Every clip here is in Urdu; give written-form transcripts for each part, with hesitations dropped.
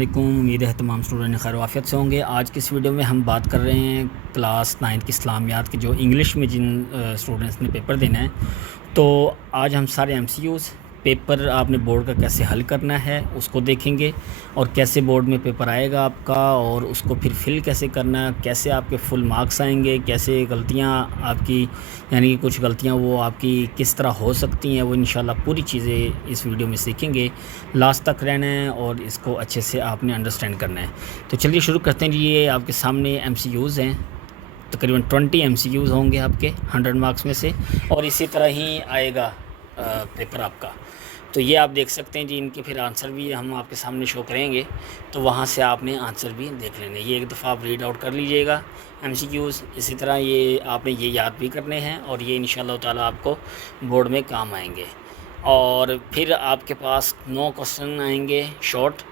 علیکم، امید ہے تمام اسٹوڈنٹ خیر و عافیت سے ہوں گے۔ آج کی اس ویڈیو میں ہم بات کر رہے ہیں کلاس 9 کی اسلامیات کے جو انگلش میں جن اسٹوڈنٹس نے پیپر دینا ہے، تو آج ہم سارے MCQs پیپر آپ نے بورڈ کا کیسے حل کرنا ہے اس کو دیکھیں گے، اور کیسے بورڈ میں پیپر آئے گا آپ کا، اور اس کو پھر فل کیسے کرنا ہے، کیسے آپ کے فل مارکس آئیں گے، کیسے غلطیاں آپ کی یعنی کہ کچھ غلطیاں وہ آپ کی کس طرح ہو سکتی ہیں، وہ انشاءاللہ پوری چیزیں اس ویڈیو میں سیکھیں گے۔ لاسٹ تک رہنا ہے اور اس کو اچھے سے آپ نے انڈرسٹینڈ کرنا ہے۔ تو چلیے شروع کرتے ہیں جی۔ یہ آپ کے سامنے MCQs ہیں، تقریباً 20 MCQs ہوں گے آپ کے 100 مارکس میں سے، اور اسی طرح ہی آئے گا پیپر آپ کا۔ تو یہ آپ دیکھ سکتے ہیں جی، ان کے پھر آنسر بھی ہم آپ کے سامنے شو کریں گے، تو وہاں سے آپ نے آنسر بھی دیکھ لینے۔ یہ ایک دفعہ آپ ریڈ آؤٹ کر لیجئے گا MCQs، اسی طرح یہ آپ نے یہ یاد بھی کرنے ہیں، اور یہ انشاءاللہ تعالیٰ آپ کو بورڈ میں کام آئیں گے۔ اور پھر آپ کے پاس 9 کوسچن آئیں گے شارٹ،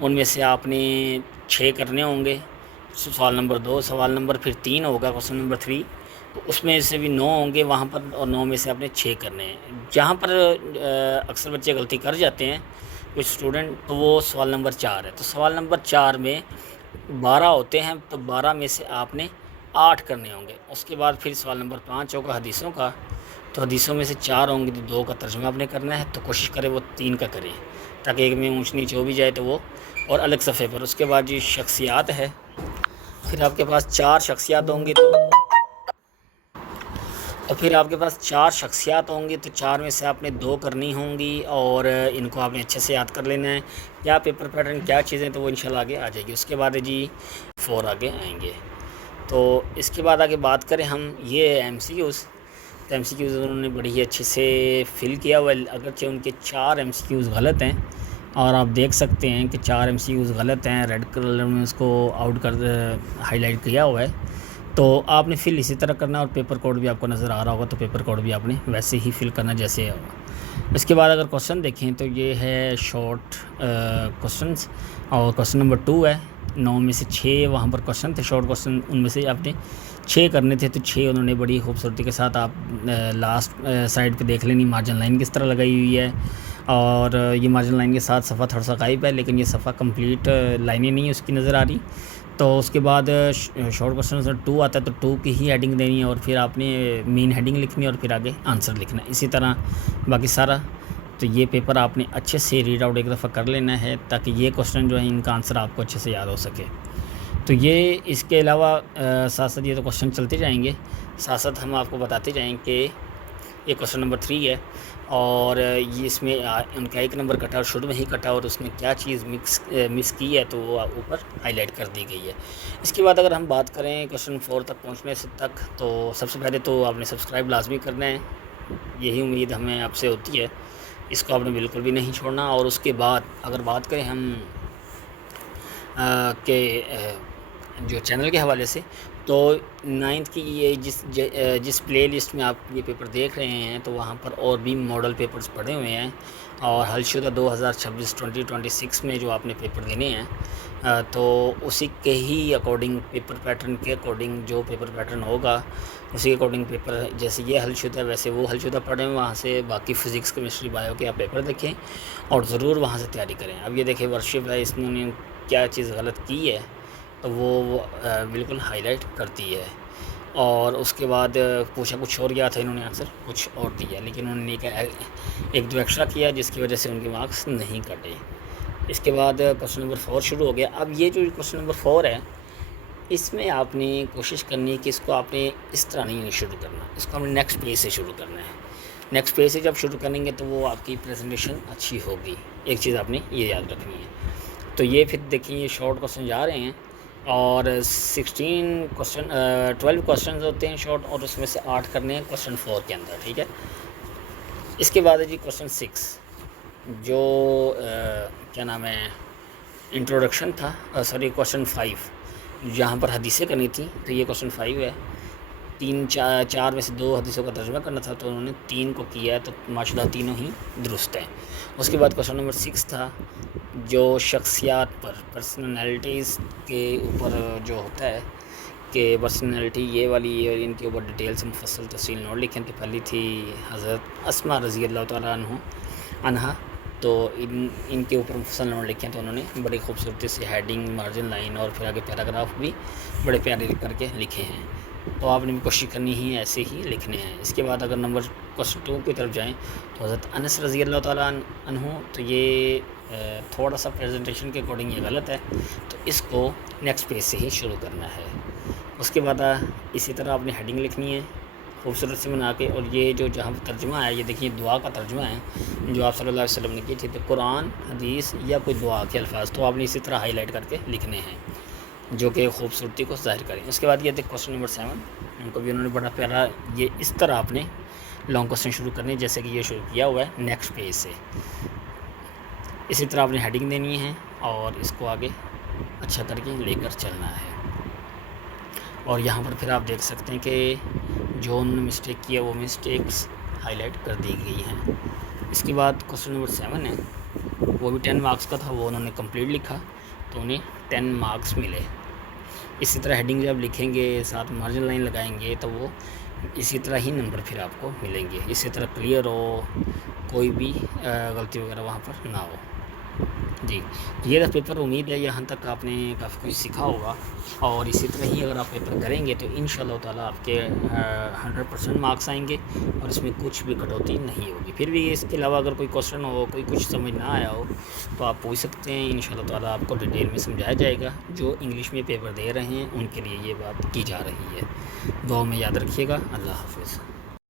ان میں سے آپ نے 6 کرنے ہوں گے۔ سوال نمبر 2، سوال نمبر پھر 3 ہوگا، کوسچن نمبر 3، تو اس میں سے بھی 9 ہوں گے وہاں پر، اور 9 میں سے آپ نے 6 کرنے ہیں۔ جہاں پر اکثر بچے غلطی کر جاتے ہیں کچھ اسٹوڈنٹ، تو وہ سوال نمبر 4 ہے۔ تو سوال نمبر 4 میں 12 ہوتے ہیں، تو 12 میں سے آپ نے 8 کرنے ہوں گے۔ اس کے بعد پھر سوال نمبر 5 ہوگا حدیثوں کا، تو حدیثوں میں سے 4 ہوں گے، تو 2 کا ترجمہ آپ نے کرنا ہے، تو کوشش کریں وہ 3 کا کریں، تاکہ ایک میں اونچ نیچ ہو بھی جائے تو وہ، اور الگ صفحے پر۔ اس کے بعد جی شخصیات ہے، پھر آپ کے پاس 4 شخصیات ہوں گی، تو پھر آپ کے پاس 4 شخصیات ہوں گی، تو 4 میں سے آپ نے 2 کرنی ہوں گی، اور ان کو آپ نے اچھے سے یاد کر لینا ہے، کیا پیپر پیٹرن کیا چیزیں، تو وہ انشاءاللہ آگے آ جائے گی۔ اس کے بعد جی 4 آگے آئیں گے۔ تو اس کے بعد آگے بات کریں ہم یہ MCQs، تو MCQs انہوں نے بڑی ہی اچھے سے فل کیا ہوا ہے، اگرچہ ان کے 4 MCQs غلط ہیں، اور آپ دیکھ سکتے ہیں کہ 4 MCQs غلط ہیں، ریڈ کلر میں اس کو آؤٹ کر ہائی لائٹ کیا ہوا ہے۔ تو آپ نے فل اسی طرح کرنا، اور پیپر کوڈ بھی آپ کو نظر آ رہا ہوگا، تو پیپر کوڈ بھی آپ نے ویسے ہی فل کرنا جیسے ہوگا۔ اس کے بعد اگر کوسچن دیکھیں تو یہ ہے شارٹ کوسچنس، اور کوسچن نمبر 2 ہے۔ 9 میں سے 6 وہاں پر کوسچن تھے شارٹ کوسچن، ان میں سے آپ نے 6 کرنے تھے، تو 6 انہوں نے بڑی خوبصورتی کے ساتھ، آپ لاسٹ سائڈ پہ دیکھ لینی مارجن لائن کس طرح لگائی ہوئی ہے، اور یہ مارجن لائن کے ساتھ صفحہ تھوڑا سا غائب ہے، لیکن یہ صفحہ کمپلیٹ لائنیں نہیں اس کی نظر آ رہی۔ تو اس کے بعد شارٹ کوسچن سے 2 آتا ہے، تو 2 کی ہی ہیڈنگ دینی ہے، اور پھر آپ نے مین ہیڈنگ لکھنی ہے، اور پھر آگے آنسر لکھنا ہے، اسی طرح باقی سارا۔ تو یہ پیپر آپ نے اچھے سے ریڈ آؤٹ ایک دفعہ کر لینا ہے، تاکہ یہ کوسچن جو ہیں ان کا آنسر آپ کو اچھے سے یاد ہو سکے۔ تو یہ اس کے علاوہ ساتھ ساتھ یہ تو کوسچن چلتے جائیں گے، ساتھ ساتھ ہم آپ کو بتاتے جائیں کہ یہ کوسچن نمبر 3 ہے، اور یہ اس میں ان کا 1 نمبر کٹا، اور شروع میں ہی کٹا، اور اس میں کیا چیز مس کی ہے تو وہ اوپر ہائی لائٹ کر دی گئی ہے۔ اس کے بعد اگر ہم بات کریں کوسچن 4 تک پہنچنے سے تک، تو سب سے پہلے تو آپ نے سبسکرائب لازمی کرنا ہے، یہی امید ہمیں آپ سے ہوتی ہے، اس کو آپ نے بالکل بھی نہیں چھوڑنا۔ اور اس کے بعد اگر بات کریں ہم کہ جو چینل کے حوالے سے، تو 9th کی یہ جس پلے لسٹ میں آپ یہ پیپر دیکھ رہے ہیں، تو وہاں پر اور بھی ماڈل پیپرز پڑے ہوئے ہیں، اور حل شدہ 2026 میں جو آپ نے پیپر دینے ہیں، تو اسی کے ہی اکارڈنگ پیپر پیٹرن کے اکارڈنگ جو پیپر پیٹرن ہوگا، اسی کے اکارڈنگ پیپر، جیسے یہ حل شدہ ویسے وہ حل شدہ پڑھیں، وہاں سے باقی فزکس کیمسٹری بایو کے آپ پیپر دیکھیں، اور ضرور وہاں سے تیاری کریں۔ اب یہ دیکھیں ورشپ ہے، اس نے کیا چیز غلط کی ہے، تو وہ بالکل ہائی لائٹ کرتی ہے۔ اور اس کے بعد پوچھا کچھ اور گیا تھا، انہوں نے آنسر کچھ اور دیا، لیکن انہوں نے 1-2 ایکسٹرا کیا، جس کی وجہ سے ان کے مارکس نہیں کٹے۔ اس کے بعد کوسچن نمبر 4 شروع ہو گیا۔ اب یہ جو کوسچن نمبر 4 ہے، اس میں آپ نے کوشش کرنی ہے کہ اس کو آپ نے اس طرح نہیں شروع کرنا، اس کو ہم نے نیکسٹ پیج سے شروع کرنا ہے۔ نیکسٹ پیج سے جب شروع کریں گے تو وہ آپ کی پریزنٹیشن اچھی ہوگی، ایک چیز آپ نے یہ یاد رکھنی ہے۔ تو یہ پھر دیکھیں، یہ شارٹ کوسچن جا رہے ہیں، اور 12 کوسچنز ہوتے ہیں شارٹ، اور اس میں سے 8 کرنے ہیں کوسچن 4 کے اندر، ٹھیک ہے۔ اس کے بعد ہے جی کوسچن 6، جو کیا نام ہے، انٹروڈکشن تھا، کوسچن 5 جہاں پر حدیثیں کرنی تھیں، تو یہ کوسچن 5 ہے۔ 4 میں سے 2 حدیثوں کا ترجمہ کرنا تھا، تو انہوں نے 3 کو کیا ہے، تو ماشاءاللہ تینوں ہی درست ہیں۔ اس کے بعد کوسچن نمبر 6 تھا، جو شخصیات پر، پرسنالٹیز کے اوپر جو ہوتا ہے کہ پرسنالٹی یہ والی، اور ان کے اوپر ڈیٹیل سے مفصل تفصیل نوٹ لکھیں، تو پہلی تھی حضرت اسماء رضی اللہ تعالیٰ عنہا، تو ان کے اوپر مفصل نوٹ لکھے ہیں تو انہوں نے بڑی خوبصورتی سے ہیڈنگ، مارجن لائن اور پھر آگے پیراگراف بھی بڑے پیارے کر کے لکھے ہیں. تو آپ نے بھی کوشش کرنی ہی ایسے ہی لکھنے ہیں. اس کے بعد اگر نمبر کوسچن 2 کی طرف جائیں تو حضرت انس رضی اللہ تعالیٰ عنہ، تو یہ تھوڑا سا پریزنٹیشن کے اکارڈنگ یہ غلط ہے، تو اس کو نیکسٹ پیج سے ہی شروع کرنا ہے. اس کے بعد اسی طرح آپ نے ہیڈنگ لکھنی ہے خوبصورت سے بنا کے. اور یہ جو جہاں ترجمہ ہے، یہ دیکھیے دعا کا ترجمہ ہے جو آپ صلی اللہ علیہ وسلم نے کی تھی، تو قرآن، حدیث یا کوئی دعا کے الفاظ تو آپ نے اسی طرح ہائی لائٹ کر کے لکھنے ہیں جو کہ خوبصورتی کو ظاہر کریں. اس کے بعد یہ دیکھ کوسچن نمبر 7، ان کو بھی انہوں نے بڑا پیارا یہ اس طرح آپ نے لانگ کوسچن شروع کرنے جیسے کہ یہ شروع کیا ہوا ہے نیکسٹ پیج سے. اسی طرح آپ نے ہیڈنگ دینی ہے اور اس کو آگے اچھا کر کے لے کر چلنا ہے. اور یہاں پر پھر آپ دیکھ سکتے ہیں کہ جو انہوں نے مسٹیک کیا وہ مسٹیکس ہائی لائٹ کر دی گئی ہیں. اس کے بعد کوسچن نمبر 7 ہے، وہ بھی 10 مارکس کا تھا، وہ انہوں نے کمپلیٹ لکھا تو انہیں 10 مارکس ملے. اسی طرح ہیڈنگ جب لکھیں گے ساتھ مارجن لائن لگائیں گے تو وہ اسی طرح ہی نمبر پھر آپ کو ملیں گے. اسی طرح کلیئر ہو، کوئی بھی غلطی وغیرہ وہاں پر نہ ہو. جی یہ تھا پیپر. امید ہے یہاں تک آپ نے کافی کچھ سیکھا ہوگا، اور اسی طرح ہی اگر آپ پیپر کریں گے تو انشاءاللہ تعالیٰ آپ کے 100% مارکس آئیں گے اور اس میں کچھ بھی کٹوتی نہیں ہوگی. پھر بھی اس کے علاوہ اگر کوئی کوسچن ہو، کوئی کچھ سمجھ نہ آیا ہو تو آپ پوچھ سکتے ہیں. انشاءاللہ تعالیٰ آپ کو ڈیٹیل میں سمجھایا جائے گا. جو انگلش میں پیپر دے رہے ہیں ان کے لیے یہ بات کی جا رہی ہے. دعا میں یاد رکھیے گا. اللہ حافظ.